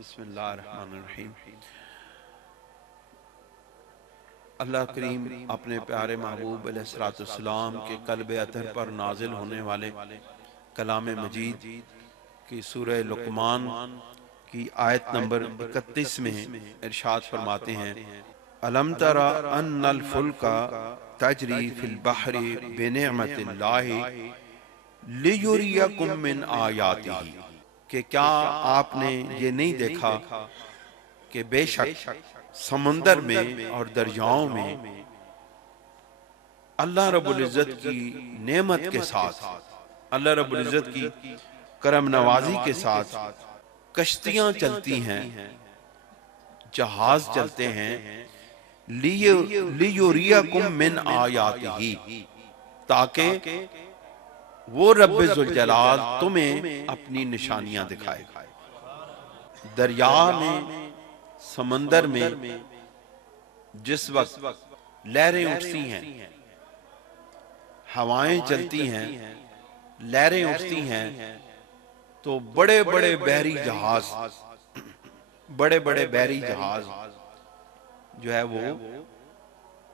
بسم اللہ الرحمن الرحیم۔ اللہ کریم اپنے پیارے محبوب علیہ السلام کے قلب اطہر پر نازل ہونے والے کلام مجید کی سورہ لقمان کی آیت نمبر 31 میں ارشاد فرماتے ہیں أَلَمْ تَرَ أَنَّ الْفُلْكَ تَجْرِي فِي الْبَحْرِ بِنِعْمَةِ اللَّهِ لِيُرِيَكُم مِّنْ آيَاتِهِ، کہ کیا آپ نے یہ نہیں دیکھا کہ بے شک سمندر میں اور دریاؤں میں اللہ رب العزت کی نعمت کے ساتھ، اللہ رب العزت کی کرم نوازی کے ساتھ کشتیاں چلتی ہیں، جہاز چلتے ہیں، لیُرِیَکُم مِّن آیاتِہ، تاکہ وہ رب ذوالجلال تمہیں اپنی نشانیاں دکھائے۔ دریا میں، سمندر میں جس وقت لہریں اٹھتی ہیں، ہوائیں چلتی ہیں، لہریں اٹھتی ہیں، تو بڑے بڑے بحری جہاز جو ہے وہ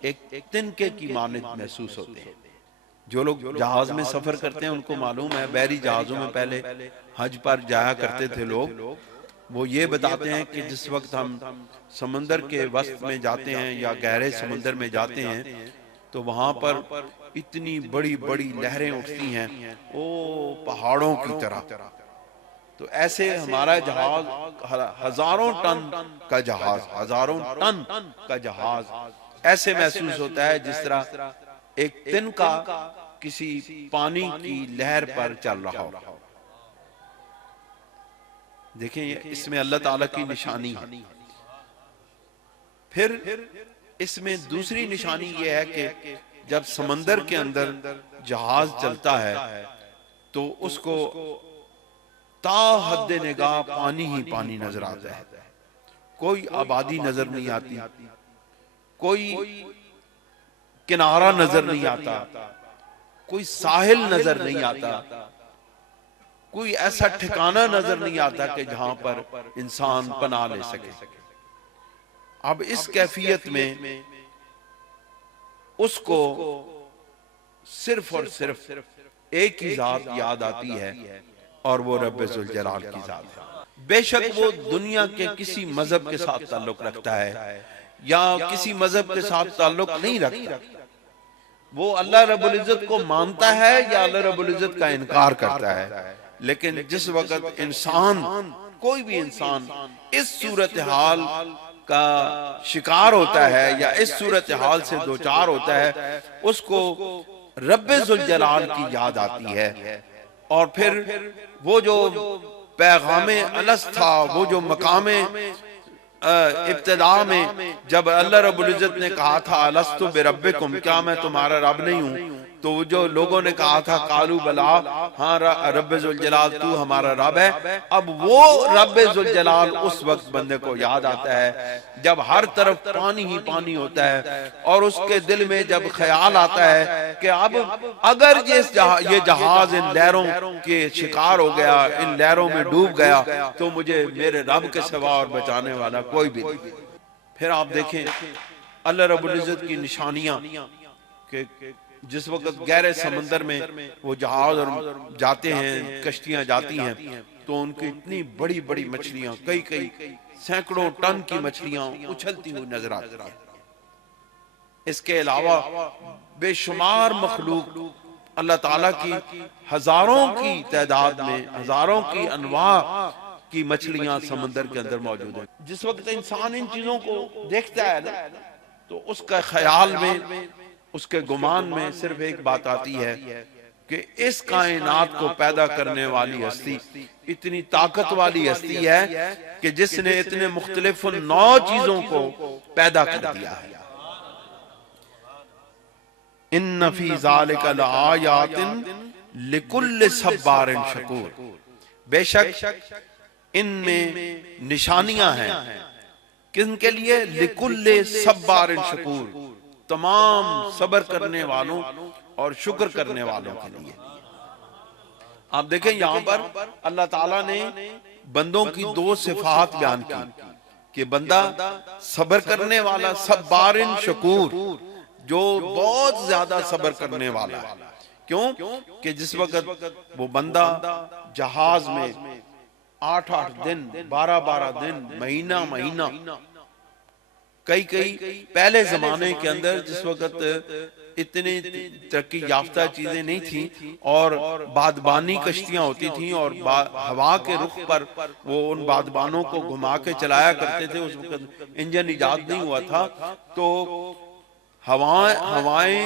ایک تنکے کی مانند محسوس ہوتے ہیں۔ جو لوگ جہاز میں سفر کرتے ہیں ان کو معلوم ہے، بحری جہازوں میں پہلے حج پر جایا کرتے تھے لوگ، وہ یہ بتاتے ہیں کہ جس وقت ہم سمندر کے وسط میں جاتے ہیں یا گہرے سمندر میں جاتے ہیں تو وہاں پر اتنی بڑی بڑی لہریں اٹھتی ہیں، پہاڑوں کی طرح۔ تو ایسے ہمارا جہاز ہزاروں ٹن کا جہاز ایسے محسوس ہوتا ہے جس طرح ایک تنکا کسی پانی کی لہر پر چل رہا ہو۔ دیکھیں اس میں اللہ تعالیٰ کی نشانی ہے۔ پھر اس میں دوسری نشانی یہ ہے کہ جب سمندر کے اندر جہاز چلتا ہے تو اس کو تا حد نگاہ پانی ہی پانی نظر آتا ہے، کوئی آبادی نظر نہیں آتی، کوئی کنارہ نظر نہیں آتا، کوئی ساحل نظر نہیں آتا، کوئی ایسا ٹھکانہ نظر نہیں آتا کہ جہاں پر انسان پناہ لے سکے۔ اب اس کیفیت میں اس کو صرف اور صرف ایک ہی ذات یاد آتی ہے اور وہ رب ذوالجلال کی ذات ہے۔ بے شک وہ دنیا کے کسی مذہب کے ساتھ تعلق رکھتا ہے یا کسی مذہب کے ساتھ تعلق نہیں رکھتا، وہ اللہ رب العزت کو مانتا ہے یا اللہ رب العزت کا انکار کرتا ہے، لیکن جس وقت انسان، کوئی بھی انسان اس صورتحال کا شکار ہوتا ہے یا اس صورتحال سے دوچار ہوتا ہے، اس کو رب ذوالجلال کی یاد آتی ہے، اور پھر وہ جو پیغام الست تھا، وہ جو مقام ابتدا میں جب اللہ رب العزت نے کہا تھا الست بربکم، کیا میں تمہارا رب نہیں ہوں، تو جو لوگوں نے کہا تھا قالوا بلا، ہاں رب ذوالجلال تو ہمارا رب ہے، اب وہ رب ذوالجلال اس وقت بندے کو یاد آتا ہے جب ہر طرف پانی ہی پانی ہوتا ہے، اور اس کے دل میں جب خیال آتا ہے کہ اب اگر یہ جہاز ان لہروں کے شکار ہو گیا، ان لہروں میں ڈوب گیا، تو مجھے میرے رب کے سوا اور بچانے والا کوئی بھی نہیں۔ پھر آپ دیکھیں اللہ رب العزت کی نشانیاں کہ جس وقت گہرے سمندر میں وہ جہاز جاتے ہیں، کشتیاں جاتی ہیں، تو ان کی اتنی بڑی بڑی مچھلیاں، کئی سینکڑوں ٹن کی مچھلیاں اچھلتی ہوئی نظر آتی ہیں۔ اس کے علاوہ بے شمار مخلوق اللہ تعالیٰ کی ہزاروں کی تعداد میں، ہزاروں کی انواع کی مچھلیاں سمندر کے اندر موجود ہیں۔ جس وقت انسان ان چیزوں کو دیکھتا ہے نا تو اس کا خیال میں، اس کے گمان میں صرف ایک بات آتی ہے کہ اس کائنات کو پیدا کرنے والی ہستی اتنی طاقت والی ہستی ہے کہ جس نے اتنے مختلف نوع چیزوں کو پیدا کر دیا ہے۔ ان فی ذالک لآیات لکل صبار شکور، بے شک ان میں نشانیاں ہیں، کن کے لیے؟ لکل صبار شکور، تمام صبر کرنے والوں اور شکر کرنے والوں کے لیے۔ آپ دیکھیں یہاں پر اللہ تعالیٰ نے بندوں کی دو صفات بیان کی کہ بندہ صبر کرنے والا، صبارن شکور، جو بہت زیادہ صبر کرنے والا ہے. کیوں کہ جس وقت وہ بندہ جہاز میں 8 دن 12 دن مہینہ کئی پہلے زمانے کے اندر جس وقت اتنی ترقی یافتہ چیزیں نہیں تھیں اور بادبانی کشتیاں ہوتی تھیں اور ہوا کے رخ پر وہ ان بادبانوں کو گھما کے چلایا کرتے تھے. اس وقت انجن ایجاد نہیں ہوا تھا تو ہوائیں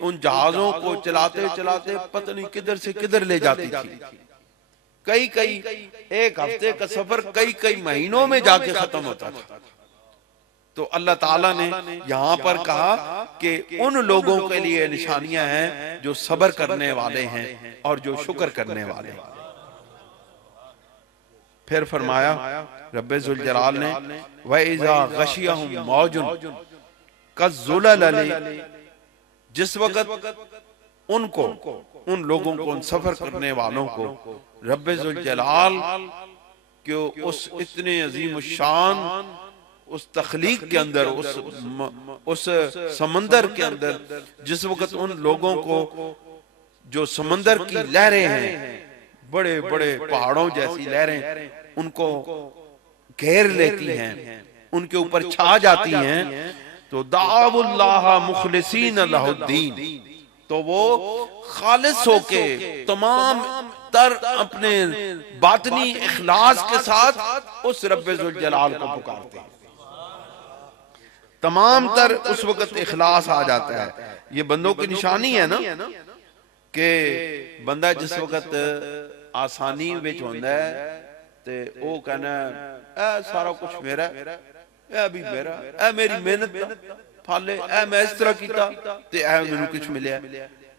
ان جہازوں کو چلاتے چلاتے پتہ نہیں کدھر سے کدھر لے جاتی تھی. کئی ایک ہفتے کا سفر کئی مہینوں میں جا کے ختم ہوتا تھا. تو اللہ تعالیٰ نے یہاں پر کہا کہ ان لوگوں کے لیے نشانیاں ہیں جو صبر کرنے والے ہیں اور جو شکر کرنے والے ہیں. پھر فرمایا رب ذوالجلال نے وَإِذَا غَشِيَهُمْ مَوْجٌ كَالظُّلَلِ، جس وقت ان کو، ان لوگوں کو، ان سفر کرنے والوں کو رب ذوالجلال کہ اس اتنے عظیم الشان اس تخلیق کے اندر، اس سمندر کے اندر، جس وقت ان لوگوں کو جو سمندر کی لہریں ہیں، بڑے بڑے پہاڑوں جیسی لہریں ان کو گھیر لیتی ہیں، ان کے اوپر چھا جاتی ہیں، تو دعوا اللہ مخلصین لہ الدین، تو وہ خالص ہو کے تمام تر اپنے باطنی اخلاص کے ساتھ اس رب ذوالجلال کو پکارتے ہیں. تمام تر اس وقت اخلاص آ جاتا ہے. یہ بندوں کی نشانی ہے نا کہ بندہ جس وقت آسانی وچ ہوندا ہے تے او کہنا اے سارا کچھ میرا ہے، اے ابھی میرا، اے میری محنت پھالے، اے میں اس طرح کیتا تے اے مینوں کچھ ملیا.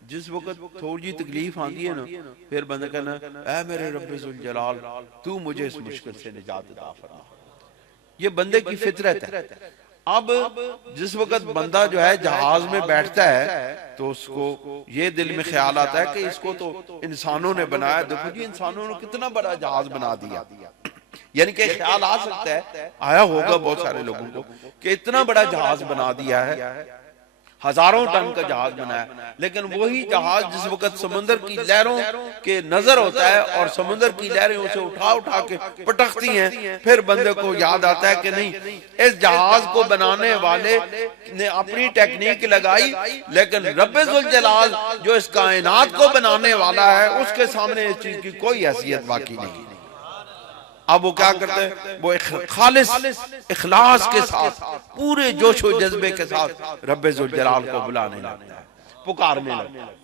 جس وقت تھوڑی تکلیف آتی ہے نا پھر بندہ کہنا اے میرے رب ذوالجلال تو مجھے اس مشکل سے نجات عطا فرما. یہ بندے کی فطرت ہے. اب جس وقت بندہ جو ہے جہاز میں بیٹھتا ہے تو اس کو یہ دل میں خیال آتا ہے کہ اس کو تو انسانوں نے بنایا، دیکھو جی انسانوں نے کتنا بڑا جہاز بنا دیا. یعنی کہ خیال آ سکتا ہے، آیا ہوگا بہت سارے لوگوں کو کہ اتنا بڑا جہاز بنا دیا ہے، ہزاروں ٹن کا جہاز بنایا. لیکن وہی جہاز جس وقت سمندر کی لہروں کے نظر ہوتا ہے اور سمندر کی لہریں اسے اٹھا کے پٹکتی ہیں، پھر بندے کو یاد آتا ہے کہ نہیں، اس جہاز کو بنانے والے نے اپنی ٹیکنیک لگائی لیکن رب ذوالجلال جو اس کائنات کو بنانے والا ہے اس کے سامنے اس چیز کی کوئی حیثیت باقی نہیں. اب وہ کیا کرتے ہیں، وہ خالص اخلاص کے ساتھ پورے جوش و جذبے کے ساتھ رب ذوالجلال کو بلانے لگتا ہے، پکارنے لگتا ہے.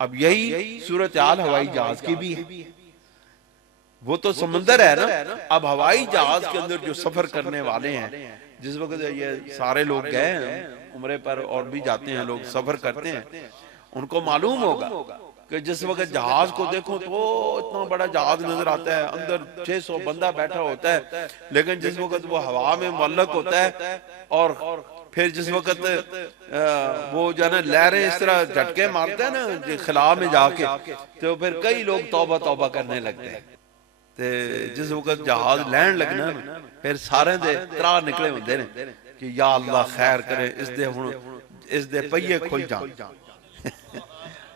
اب یہی صورتحال ہوائی جہاز کی بھی ہے. وہ تو سمندر ہے نا، اب ہوائی جہاز کے اندر جو سفر کرنے والے ہیں، جس وقت یہ سارے لوگ گئے ہیں عمرے پر اور بھی جاتے ہیں، لوگ سفر کرتے ہیں، ان کو معلوم ہوگا کہ جس وقت جہاز کو دیکھو تو اتنا بڑا جہاز نظر آتا ہے، اندر 600 بندہ بیٹھا ہوتا ہے، لیکن جس وقت وہ ہوا میں معلق ہوتا ہے اور پھر جس وقت وہ جو ہے نا لہریں اس طرح جھٹکے مارتے ہیں نا خلا میں جا کے، تو پھر کئی لوگ توبہ توبہ کرنے لگتے ہیں. جس وقت جہاز لینڈ لگنا پھر سارے دے ترا نکلے ہوندے نے کہ یا اللہ خیر کرے، اس دے پہیے کھل جان.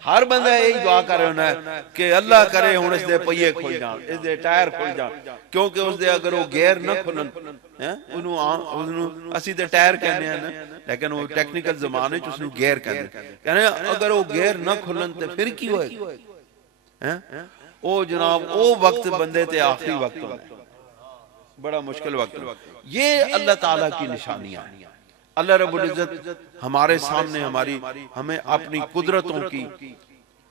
ہر بندہ یہی دعا کر رہا ہے کہ اللہ کرے ہن اس دے پہیے کھل جان، اس دے ٹائر کھل جان، کیونکہ اس دے اگر وہ گیئر نہ کھلن، انہوں اسی دے ٹائر کہنے ہیں لیکن وہ ٹیکنیکل زمانے چ اس نوں گیئر کہنے ہیں. اگر وہ گیئر نہ کھلن تے پھر کی ہوئے او جناب او وقت بندے تے آخری وقت ہوتا ہے، بڑا مشکل وقت. یہ اللہ تعالیٰ کی نشانیاں ہیں. اللہ رب العزت ہمارے سامنے ہمیں اپنی قدرتوں کی،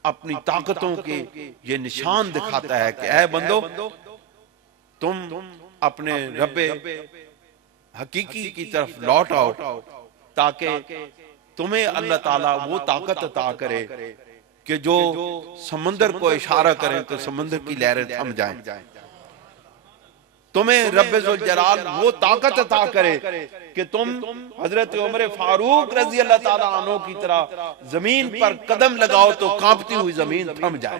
اپنی طاقتوں کے یہ نشان دکھاتا ہے کہ اے بندو تم اپنے رب حقیقی کی طرف لوٹ آؤ تاکہ تمہیں اللہ تعالیٰ وہ طاقت عطا کرے کہ جو سمندر کو اشارہ کریں تو سمندر کی لہریں تھم جائیں. تمہیں رب ذوالجلال وہ طاقت عطا کرے کہ تم حضرت عمر فاروق رضی اللہ تعالیٰ عنہ کی طرح زمین پر قدم لگاؤ تو کانپتی ہوئی زمین تھم جائے.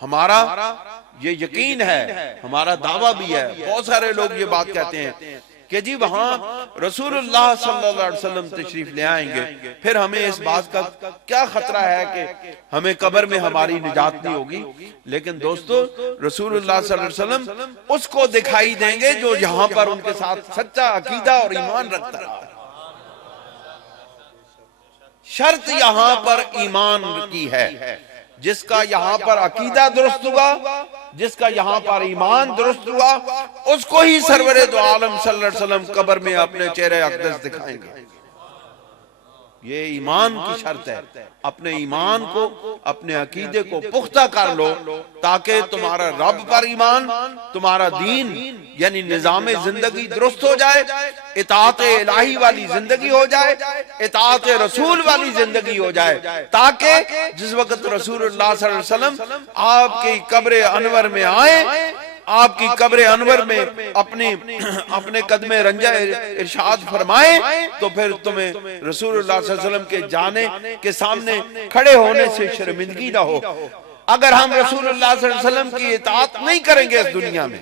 ہمارا یہ یقین ہے، ہمارا دعویٰ بھی ہے، بہت سارے لوگ یہ بات کہتے ہیں کہ جی وہاں رسول اللہ صلی اللہ علیہ وسلم تشریف لے آئیں گے، پھر ہمیں اس بات کا کیا خطرہ ہے کہ ہمیں قبر میں ہماری نجات نہیں ہوگی۔ لیکن دوستو، رسول اللہ صلی اللہ علیہ وسلم اس کو دکھائی دیں گے جو یہاں پر ان کے ساتھ سچا عقیدہ اور ایمان رکھتا ہے۔ شرط یہاں پر ایمان کی ہے، جس کا یہاں پر عقیدہ درست ہوا، جس کا یہاں پر ایمان درست ہوا، اس کو ہی سرور دو عالم صلی اللہ علیہ وسلم قبر میں اپنے چہرے اقدس دکھائیں گے۔ یہ ایمان کی شرط ہے۔ اپنے ایمان کو، اپنے عقیدے کو پختہ کر لو تاکہ تمہارا رب پر ایمان، تمہارا دین یعنی نظام زندگی درست ہو جائے، اطاعت الہی والی زندگی ہو جائے، اطاعت رسول والی زندگی ہو جائے، تاکہ جس وقت رسول اللہ صلی اللہ علیہ وسلم آپ کی قبر انور میں آئیں، آپ کی قبر انور میں اپنے قدم رنجہ ارشاد فرمائیں، تو پھر تمہیں رسول اللہ صلی اللہ علیہ وسلم کے جانے کے سامنے کھڑے ہونے سے شرمندگی نہ ہو۔ اگر ہم رسول اللہ صلی اللہ علیہ وسلم کی اطاعت نہیں کریں گے اس دنیا میں،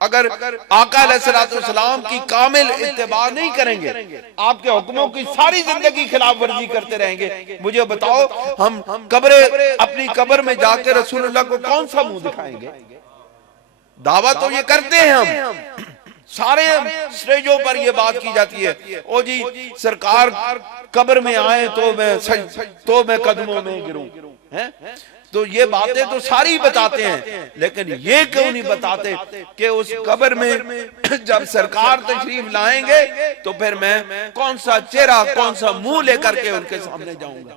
اگر آقا علیہ السلام کی کامل اتباع نہیں کریں گے، آپ کے حکموں کی ساری زندگی خلاف ورزی کرتے رہیں گے، مجھے بتاؤ ہم اپنی قبر میں جا کے رسول اللہ کو کون سا منہ دکھائیں گے؟ دعویٰ تو یہ کرتے ہیں ہم، سارے سٹیجوں پر یہ بات کی جاتی ہے، او جی سرکار قبر میں آئے تو میں قدموں میں گروں، تو یہ باتیں تو ساری بتاتے ہیں، لیکن یہ کیوں نہیں بتاتے کہ اس قبر میں جب سرکار تشریف لائیں گے تو پھر میں کون سا چہرہ، کون سا منہ لے کر کے ان کے سامنے جاؤں گا۔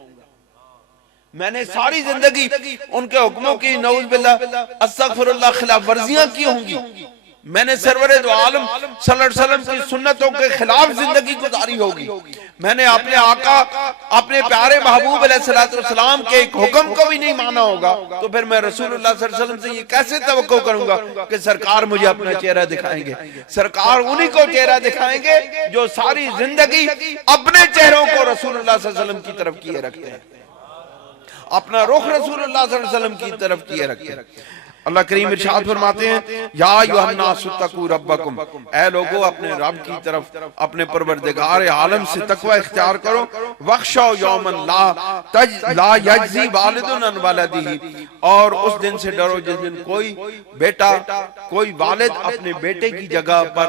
میں نے ساری زندگی ان کے حکموں کی نعوذ باللہ استغفر اللہ خلاف ورزیاں کی ہوں گی، میں نے سرور دو عالم صلی اللہ علیہ وسلم کی سنتوں کے خلاف زندگی گزاری ہوگی، میں نے اپنے آقا، اپنے پیارے محبوب علیہ السلام کے ایک حکم کو بھی نہیں مانا ہوگا، تو پھر میں رسول اللہ صلی اللہ علیہ وسلم سے یہ کیسے توقع کروں گا کہ سرکار مجھے اپنا چہرہ دکھائیں گے؟ سرکار انہی کو چہرہ دکھائیں گے جو ساری زندگی اپنے چہروں کو رسول اللہ صلی اللہ علیہ وسلم کی طرف کیے رکھتے ہیں، اپنا رخ رسول اللہ صلی اللہ علیہ وسلم کی طرف کیے رکھتے ہیں۔ اللہ کریم ارشاد فرماتے ہیں، یا ایھا الناس اتقوا ربکم، اے لوگو اپنے رب کی طرف، اپنے پروردگار عالم سے تقوی اختیار کرو، واخشوا یوما لا یجزی والد عن ولدہ، اور اس دن سے ڈرو جس دن کوئی بیٹا، کوئی والد اپنے بیٹے کی جگہ پر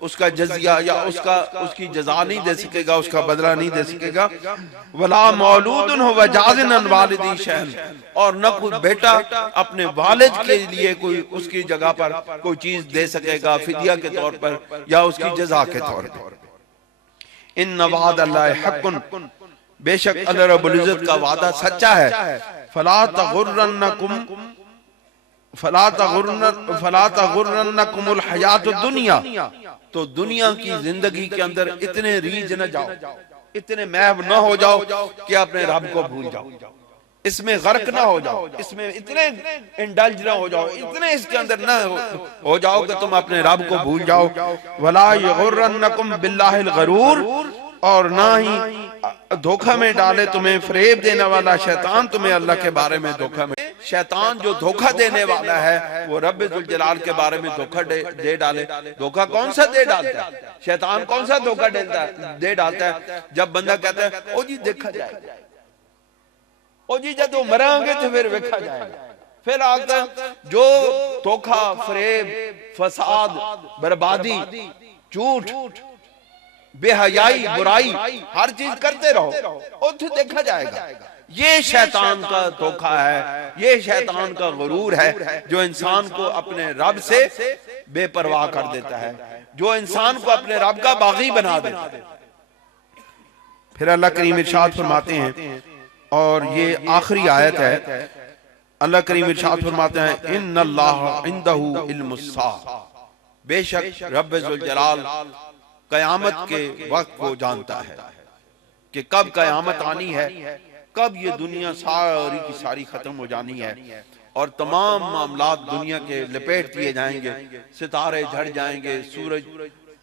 اس کا جزیہ یا اس کی جزا نہیں دے سکے گا، اس کا بدلہ نہیں دے سکے گا، ولا مولود هو جاز عن والدہ شیئا، اور نہ کوئی بیٹا اپنے والد کے لیے کوئی اس کی جگہ پر کوئی چیز دے سکے گا فدیہ کے طور پر یا اس کی جزا کے طور پر۔ ان وعد اللہ حق، بے شک اللہ رب العزت کا وعدہ سچا ہے، فلا تغرنکم الحیات الدنیا، تو دنیا کی زندگی کے اندر اتنے ریجھ نہ جاؤ، اتنے محو نہ ہو جاؤ کہ اپنے رب کو بھول جاؤ، اس میں غرق نہ ہو جاؤ، اس میں اتنے انڈلج نہ ہو جاؤ، اتنے اس کے اندر نہ ہو جاؤ کہ تم اپنے رب کو بھول جاؤ۔ وَلَا يَغُرَّنَّكُمْ بِاللَّهِ الْغَرُورُ، اور نہ ہی دھوکہ میں ڈالے تمہیں فریب دینے والا شیطان، تمہیں اللہ کے بارے میں دھوکہ میں، شیطان جو دھوکہ دینے والا ہے وہ رب ذوالجلال کے بارے میں دھوکہ دے ڈالے۔ دھوکہ کون سا دے ڈالتا ہے؟ شیطان کون سا دھوکہ دے ڈالتا ہے؟ جب بندہ کہتا ہے او جی دیکھا جائے گا، او جی جب مریں گے تو پھر دیکھا جائے گا، پھر آتا جو دھوکہ، فریب، فساد، بربادی، جھوٹ، بے حیائی، برائی، ہر چیز کرتے رہو، اور پھر دیکھا جائے گا۔ یہ شیطان کا دھوکہ ہے، یہ شیطان کا غرور ہے جو انسان کو اپنے رب سے بے پرواہ کر دیتا ہے، جو انسان کو اپنے رب کا باغی بنا دیتا ہے۔ پھر اللہ کریم ارشاد فرماتے ہیں، اور یہ آخری آیت ہے، اللہ کریم ارشاد فرماتے ہیں، ان اللہ عندہ علم الساعہ، بے شک رب ذوالجلال قیامت کے وقت کو جانتا ہے کہ کب قیامت آنی ہے، کب یہ دنیا ساری کی ساری ختم ہو جانی ہے اور تمام معاملات دنیا کے لپیٹ دیے جائیں گے، ستارے جھڑ جائیں گے، سورج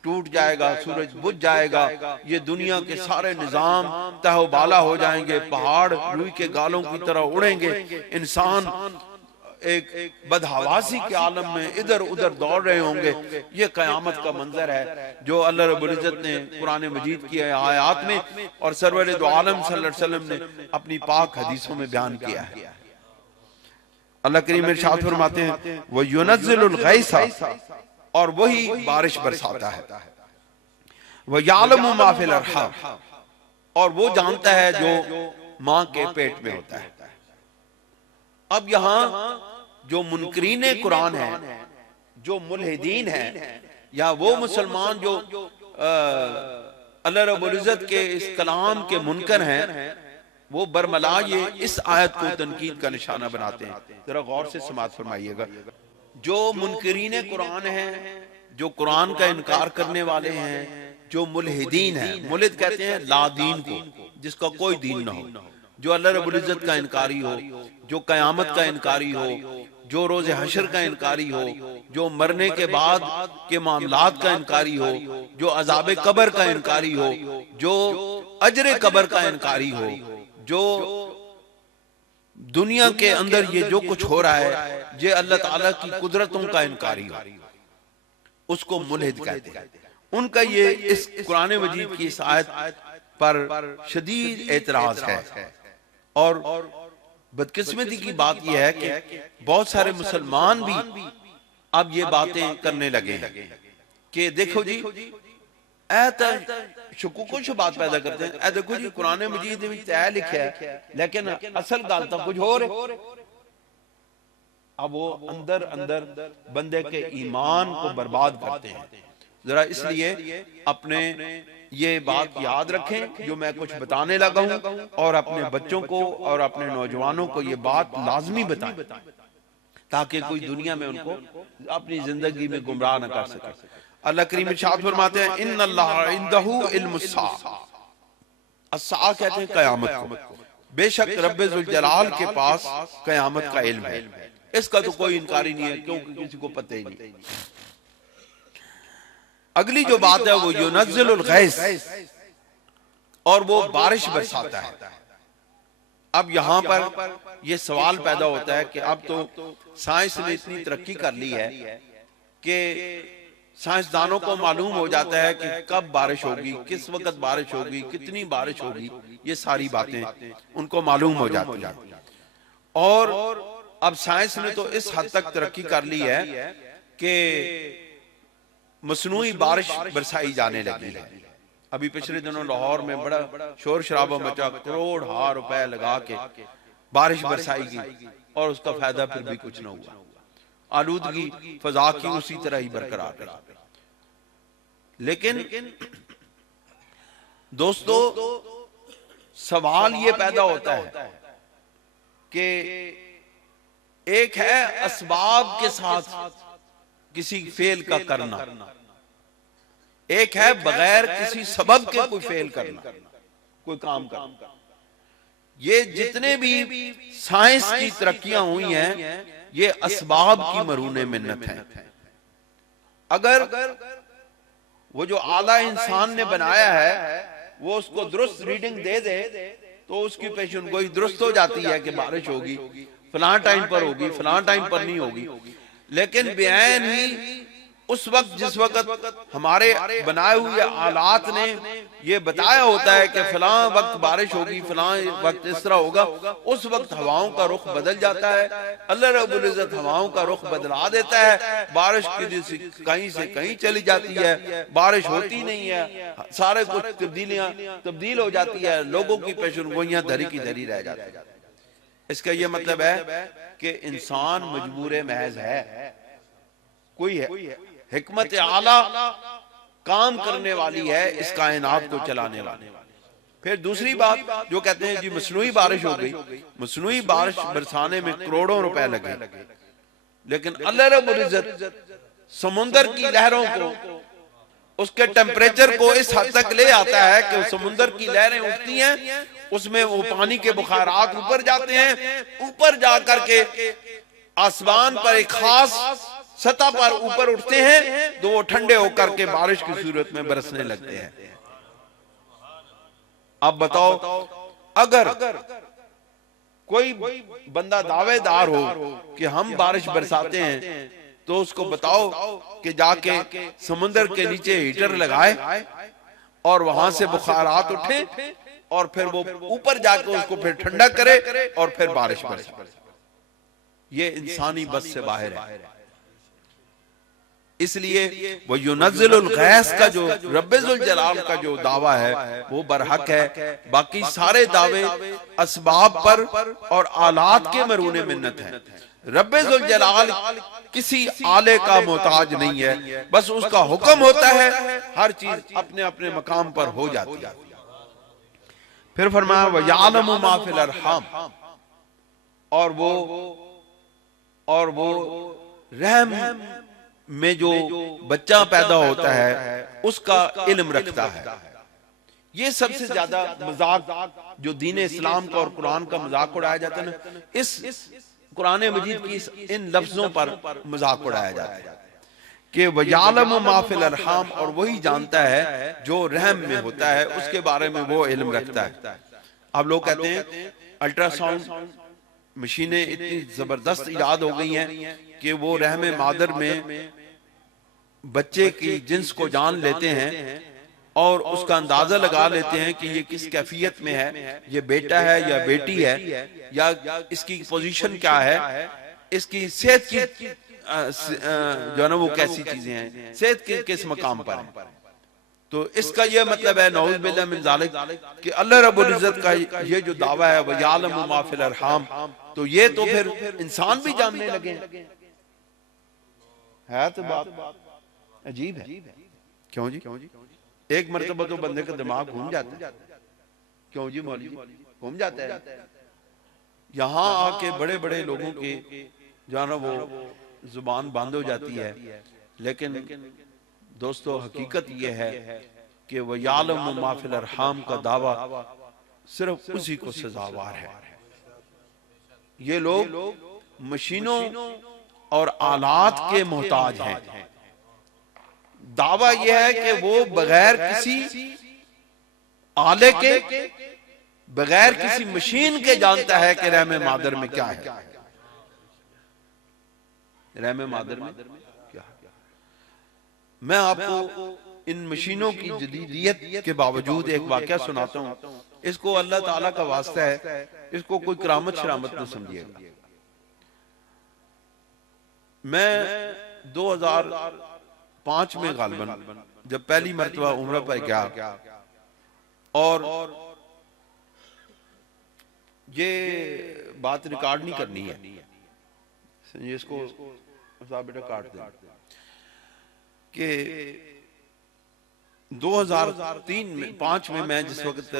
ٹوٹ جائے گا، سورج بجھ جائے گا، یہ دنیا کے سارے نظام تہ و بالا ہو جائیں گے، پہاڑ روئی کے گالوں کی طرح اڑیں گے، انسان ایک بدحواسی کے عالم میں ادھر ادھر دوڑ رہے ہوں گے. یہ قیامت کا منظر ہے جو اللہ رب العزت نے قرآن مجید کی آیات میں اور سرور دو عالم صلی اللہ علیہ وسلم نے اپنی پاک حدیثوں میں بیان کیا ہے. اللہ کریم ارشاد فرماتے ہیں وَيُنَزِّلُ الْغَيْثَ، اور وہی بارش برساتا ہے. وَيَعْلَمُ مَا فِي الْأَرْحَامِ، اور وہ جانتا ہے جو ماں کے پیٹ میں ہوتا ہے. اب یہاں جو منکرین قرآن ہیں، جو ملحدین ہیں، یا وہ مسلمان جو اللہ رب العزت کے اس کلام کے منکر ہیں، وہ برملا یہ اس آیت کو تنقید کا نشانہ بناتے ہیں. ذرا غور سے سماعت فرمائیے گا. جو منکرین قرآن ہیں، جو قرآن کا انکار کرنے والے ہیں، جو ملحدین ہیں، ملحد کہتے ہیں لا دین کو، جس کا کوئی دین نہ ہو، جو اللہ رب العزت کا انکاری ہو، جو قیامت کا انکاری ہو، جو روز حشر کا انکاری ہو، جو مرنے کے بعد کے معاملات کا انکاری ہو، جو عذاب قبر کا انکاری ہو، جو اجر قبر کا انکاری ہو، جو دنیا کے اندر یہ جو کچھ ہو رہا ہے یہ اللہ تعالیٰ کی قدرتوں کا انکاری ہو، اس کو ملحد کہتے ہیں. ان کا یہ اس قرآن مجید کی اس آیت پر شدید اعتراض ہے. اور بدقسمتی کی بات یہ ہے کہ بہت سارے مسلمان بھی اب یہ باتیں کرنے لگے ہیں کہ دیکھو جی شکوک و شبہات پیدا کرتے ہیں. دیکھو جی قرآن مجید میں تے لکھا ہے لیکن اصل گل تو کچھ ہو رہے. اب وہ اندر اندر بندے کے ایمان کو برباد کرتے ہیں. ذرا اس لیے اپنے یہ بات یاد رکھیں جو میں کچھ بتانے لگا ہوں، اور اپنے بچوں کو اور اپنے نوجوانوں کو یہ بات لازمی بتائیں تاکہ کوئی دنیا میں ان کو اپنی زندگی میں گمراہ نہ کر سکے. اللہ کریم ارشاد فرماتے ہیں ان اللہ عندہ علم الساعہ، الساعہ کہتے ہیں قیامت کو، بے شک رب ذوالجلال کے پاس قیامت کا علم ہے. اس کا تو کوئی انکار ہی نہیں ہے کیونکہ کسی کو پتہ ہی نہیں. اگلی جو بات ہے وہ ينزل الغیث، اور وہ بارش برساتا ہے. اب یہاں پر یہ سوال پیدا ہوتا ہے کہ اب تو سائنس نے اتنی ترقی کر لی ہے کہ سائنسدانوں کو معلوم ہو جاتا ہے کہ کب بارش ہوگی، کس وقت بارش ہوگی، کتنی بارش ہوگی، یہ ساری باتیں ان کو معلوم ہو جاتی ہیں. اور اب سائنس نے تو اس حد تک ترقی کر لی ہے کہ مصنوعی بارش برسائی جانے لگی ہے. ابھی پچھلے دنوں لاہور میں بڑا شور شرابہ مچا، کروڑ روپے لگا کے بارش برسائی گئی اور اس کا فائدہ پھر بھی کچھ نہ ہوا. آلودگی فضا کی اسی طرح ہی برقرار رہی. لیکن دوستو سوال یہ پیدا ہوتا ہے کہ ایک ہے اسباب کے ساتھ کسی فعل کا کرنا، ایک ہے بغیر کسی سبب کے کوئی فعل کرنا، کوئی کام کرنا. یہ جتنے بھی سائنس کی ترقیاں ہوئی ہیں یہ اسباب کی مرہون منت ہیں. اگر وہ جو آلہ انسان نے بنایا ہے وہ اس کو درست ریڈنگ دے دے تو اس کی پیشن گوئی درست ہو جاتی ہے کہ بارش ہوگی، فلاں ٹائم پر ہوگی، فلاں ٹائم پر نہیں ہوگی. لیکن بعین ہی اس وقت جس وقت ہمارے بنائے ہوئے آلات نے یہ بتایا ہوتا ہے کہ فلاں وقت بارش ہوگی، فلاں وقت اس طرح ہوگا، اس وقت ہواؤں کا رخ بدل جاتا ہے. اللہ رب العزت ہواؤں کا رخ بدلا دیتا ہے، بارش کی کہیں سے کہیں چلی جاتی ہے، بارش ہوتی نہیں ہے، سارے کچھ تبدیل ہو جاتی ہے، لوگوں کی پیشن گوئیاں دھری کی دھری رہ جاتی ہے. اس کا یہ مطلب ہے کہ انسان مجبور محض ہے، کوئی ہے حکمت اعلیٰ کام کرنے والی ہے اس کائنات کو چلانے والی. پھر دوسری بات جو کہتے ہیں جی مصنوعی بارش ہو گئی، مصنوعی بارش برسانے میں کروڑوں روپے لگے، لیکن اللہ رب العزت سمندر کی لہروں کو، اس کے ٹیمپریچر کو اس حد تک لے آتا ہے کہ سمندر کی لہریں اٹھتی ہیں، اس میں وہ پانی کے بخارات اوپر جاتے ہیں، اوپر جا کر کے آسمان پر ایک خاص سطح پر اوپر اٹھتے ہیں تو وہ ٹھنڈے ہو کر کے بارش کی صورت میں برسنے لگتے ہیں. اب بتاؤ اگر کوئی بندہ دعوے دار ہو کہ ہم بارش برساتے ہیں تو اس کو بتاؤ کہ جا کے سمندر کے نیچے ہیٹر لگائے اور وہاں سے بخارات اٹھے اور پھر وہ اوپر جا کے اس کو پھر ٹھنڈا کرے اور پھر بارش برسائے. یہ انسانی بس سے باہر ہے. اس لیے وہ ينزل الغیث کا جو رب ذوالجلال کا جو دعویٰ ہے وہ برحق ہے. باقی سارے دعوے اسباب پر اور آلات کے مرہون منت ہیں. رب ذوالجلال کسی آلے کا محتاج نہیں ہے، بس اس کا حکم ہوتا ہے ہر چیز اپنے اپنے مقام پر ہو جاتی ہے. پھر فرمایا وَيَعْلَمُ مَا فِي الْأَرْحَامِ، اور وہ رحم میں جو بچہ پیدا ہوتا ہے اس کا علم رکھتا ہے. یہ سب سے زیادہ مذاق جو دین اسلام کا اور قرآن کا مذاق اڑایا جاتا ہے نا، اس قرآن مجید کی ان لفظوں پر مذاق اڑایا جاتا ہے کہ وَيَعْلَمُ مَا فِي الْأَرْحَامِ، اور وہی جانتا ہے جو رحم میں ہوتا ہے، اس کے بارے میں وہ علم رکھتا ہے. اب لوگ کہتے ہیں الٹرا ساؤنڈ مشینیں اتنی زبردست ایجاد ہو گئی ہیں کہ وہ رحم مادر میں بچے کی جنس کو جان لیتے ہیں اور اس کا اندازہ لگا لیتے ہیں کہ یہ کس کیفیت میں ہے، یہ بیٹا ہے یا بیٹی ہے، یا اس کی پوزیشن کیا ہے، اس کی صحت کی جو ہے نا وہ کیسی چیزیں ہیں، صحت کے کس مقام پر ہیں. تو اس کا یہ مطلب ہے نعوذ باللہ من ذالک کہ اللہ رب العزت کا یہ جو دعویٰ ہے وَيَعْلَمُ مَا فِي الْأَرْحَامِ، تو یہ تو پھر انسان بھی جاننے لگے ہے. تو بات عجیب ہے. کیوں جی؟ ایک مرتبہ تو بندے کا دماغ گھوم جاتا ہے. کیوں جی مولوی جی گھوم جاتا ہے؟ یہاں آ کے بڑے بڑے لوگوں کی جو ہے نا وہ زبان بند ہو جاتی ہے. لیکن دوستو حقیقت یہ ہے کہ وَيَعْلَمُ مَا فِي الْأَرْحَامِ کا دعویٰ صرف اسی کو سزاوار ہے. یہ لوگ مشینوں اور آلات کے محتاج ہیں. دعویٰ یہ ہے کہ وہ بغیر کسی آلے کے، بغیر کسی مشین کے جانتا ہے کہ رحم مادر میں کیا ہے، رحم مادر میں کیا ہے. میں آپ کو ان مشینوں کی جدیدیت کے باوجود ایک واقعہ سناتا ہوں. اس کو اللہ تعالیٰ کا واسطہ ہے، اس کو کوئی کرامت شرامت نہ سمجھیے گا. میں 2005 میں غالباً جب پہلی مرتبہ عمرہ پر گیا، اور یہ بات ریکارڈ نہیں کرنی ہے، اس کو صاحب بیٹا کاٹ دیں، کہ 2005 میں جس وقت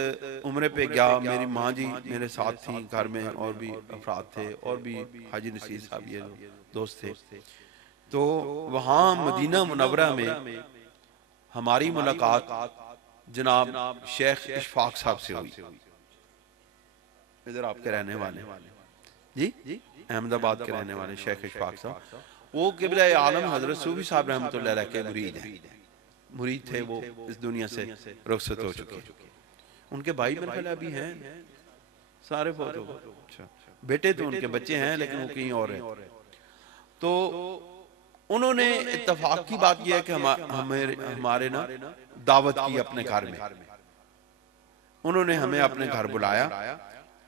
عمرے پہ گیا، میری ماں جی میرے ساتھ تھیں گھر میں، اور بھی افراد تھے، اور بھی حاجی نصیر صاحب یہ دوست تھے. تو وہاں مدینہ منورہ میں ہماری ملاقات جناب شیخ اشفاق صاحب سے ہوئی. ادھر آپ کے رہنے والے جی احمد آباد کے رہنے والے شیخ اشفاق صاحب، وہ قبلہ عالم حضرت صوفی صاحب رحمۃ اللہ علیہ کے مرید تھے. وہ اس دنیا سے رخصت ہو چکے. ان کے بھائی میرے خیال ابھی ہیں، سارے فوت ہو گئے. بیٹے تو ان کے بچے ہیں لیکن وہ کہیں اور ہیں. تو انہوں نے اتفاق کی بات یہ ہے کہ ہمارے نا دعوت کی اپنے گھر میں. انہوں نے ہمیں اپنے گھر بلایا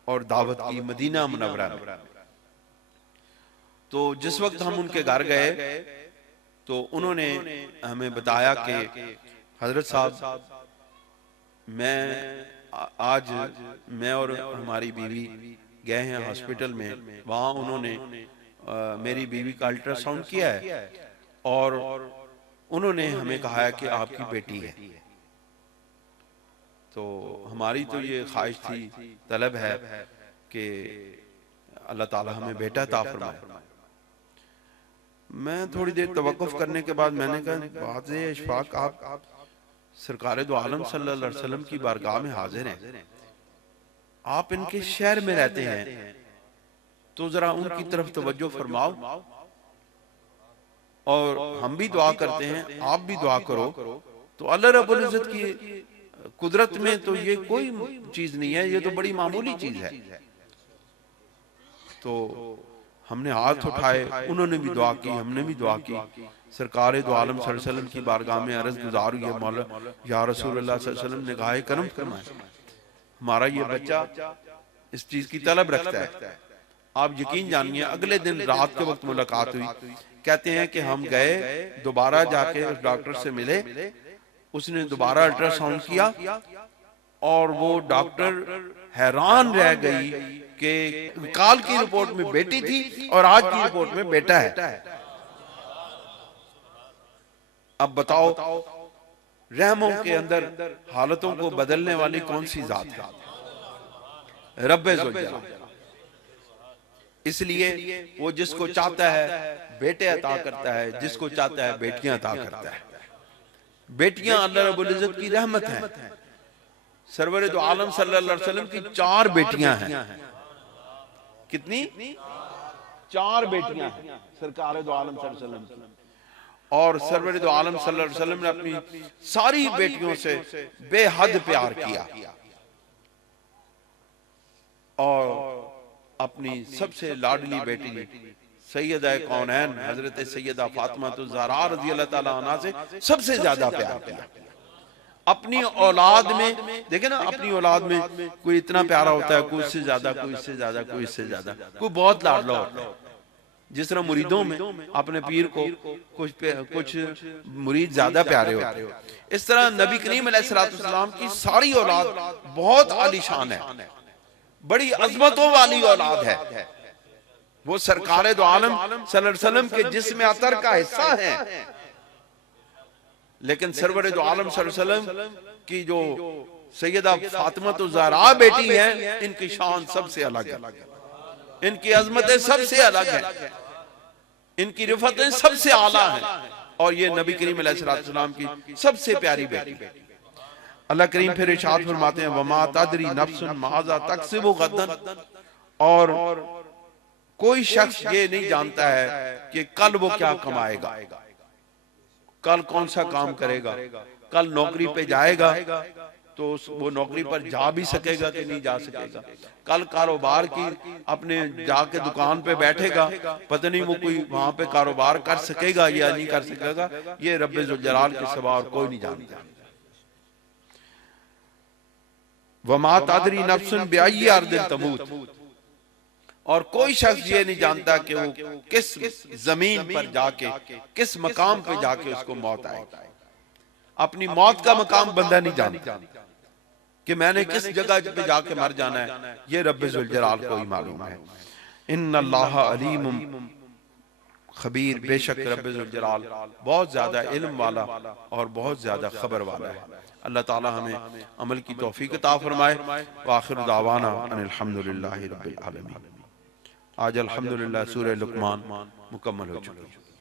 اور دعوت کی مدینہ منورہ میں. تو جس وقت ہم ان کے گھر گئے تو انہوں نے ہمیں بتایا کہ حضرت صاحب آج میں اور ہماری بیوی گئے ہیں ہاسپٹل میں. وہاں انہوں نے میری بیوی کا الٹرا ساؤنڈ کیا ہے اور انہوں نے ہمیں کہا ہے کہ آپ کی بیٹی ہے. تو ہماری تو یہ خواہش تھی، طلب ہے کہ اللہ تعالی ہمیں بیٹا عطا فرمائے. میں تھوڑی دیر توقف کرنے کے بعد میں نے کہا بات یہ اشفاق آپ سرکار دو عالم صلی اللہ علیہ وسلم کی بارگاہ میں حاضر ہیں، آپ ان کے شہر میں رہتے ہیں، تو ذرا ان کی طرف توجہ فرماؤ اور ہم بھی دعا کرتے ہیں، آپ بھی دعا کرو. تو اللہ رب العزت کی قدرت میں تو یہ کوئی چیز نہیں ہے، یہ تو بڑی معمولی چیز ہے. تو ہم نے ہاتھ اٹھائے، انہوں نے بھی دعا کی، ہم نے بھی دعا کی. سرکار دو عالم صلی اللہ علیہ وسلم کی بارگاہ میں عرض گزار ہوئی ہے، مولا یا رسول اللہ صلی اللہ علیہ وسلم، نگاہ کرم فرمائے، ہمارا یہ بچہ اس چیز کی طلب رکھتا ہے. آپ یقین جانیے اگلے دن رات کے وقت ملاقات ہوئی. کہتے ہیں کہ ہم گئے دوبارہ جا کے اس ڈاکٹر سے ملے، اس نے دوبارہ الٹرا ساؤنڈ کیا اور وہ ڈاکٹر حیران رہ گئی کہ کال کی رپورٹ میں بیٹی تھی اور آج کی رپورٹ میں بیٹا ہے. اب بتاؤ رحموں کے اندر حالتوں کو بدلنے والی کون سی ذات ہے؟ رب ذوالجلال. اس لیے وہ جس کو چاہتا ہے بیٹے عطا کرتا ہے، جس کو چاہتا ہے بیٹیاں عطا کرتا ہے. بیٹیاں اللہ رب العزت کی رحمت ہیں. سرور دو عالم صلی اللہ علیہ وسلم کی 4 بیٹیاں ہیں. کتنی؟ 4 بیٹیاں ہیں سرکار دو عالم صلی اللہ علیہ وسلم. اور سرور دو عالم صلی اللہ علیہ وسلم نے اپنی ساری بیٹیوں سے بے حد پیار کیا، اور اپنی سب سے لاڈلی بیٹی سیدہ کونین حضرت سیدہ فاطمہ الزہرا رضی اللہ تعالیٰ عنہ سے سب سے زیادہ پیار کیا. اپنی اولاد میں دیکھیں نا، اپنی اولاد میں کوئی اتنا پیارا ہوتا ہے، کوئی اس سے زیادہ، کوئی اس سے زیادہ، کوئی اس سے زیادہ، کوئی بہت لاڈلا ہوتا ہے. جس طرح مریدوں میں اپنے پیر کو کچھ مرید زیادہ پیارے ہوتے ہیں، اس طرح نبی کریم علیہ السلام کی ساری اولاد بہت عالی شان ہے، بڑی عظمتوں والی اولاد ہے. وہ سرکار دو عالم صلی اللہ علیہ وسلم کے جسم اطہر کا حصہ ہیں، لیکن سرور دو عالم صلی اللہ علیہ وسلم کی جو سیدہ فاطمہ الزہرا بیٹی ہیں، ان کی شان سب سے الگ ہے، ان کی عظمتیں سب سے الگ ہیں، ان کی رفتیں سب سے اعلیٰ ہیں، اور یہ نبی کریم علیہ السلام کی سب سے پیاری بیٹی. اللہ کریم پھر ارشاد فرماتے ہیں وَمَا تَدْرِي نَفْسٌ مَاذَا تَكْسِبُ غَدًا، اور کوئی شخص یہ نہیں جانتا ہے کہ کل وہ کیا کمائے گا، کل کون سا کام کرے گا، کل نوکری پہ جائے گا تو وہ نوکری پر جا بھی سکے گا کہ نہیں جا سکے گا، کل کاروبار کی اپنے جا کے دکان پہ بیٹھے گا، پتہ نہیں وہ کوئی وہاں پہ کاروبار کر سکے گا یا نہیں کر سکے گا، یہ رب ذوالجلال کے سوا اور کوئی نہیں جانتا. وَمَا تَدْرِي نَفْسٌ بِأَيِّ أَرْضٍ تَمُوتُ، اور کوئی شخص یہ نہیں جانتا کہ وہ کس زمین پر جا کے، کس مقام پہ جا کے اس کو موت آئے. اپنی موت کا مقام بندہ نہیں جانتا کہ میں نے کس جگہ پہ جا کے مر جانا ہے، یہ رب ذوالجلال کو ہی معلوم ہے. ان اللہ علیم خبیر، بے شک رب ذوالجلال بہت زیادہ علم والا اور بہت زیادہ خبر والا ہے. اللہ تعالی ہمیں عمل کی توفیق عطا فرمائے. وآخر دعوانا ان الحمدللہ رب العالمین. آج الحمدللہ سورہ لقمان مکمل ہو چکی ہے.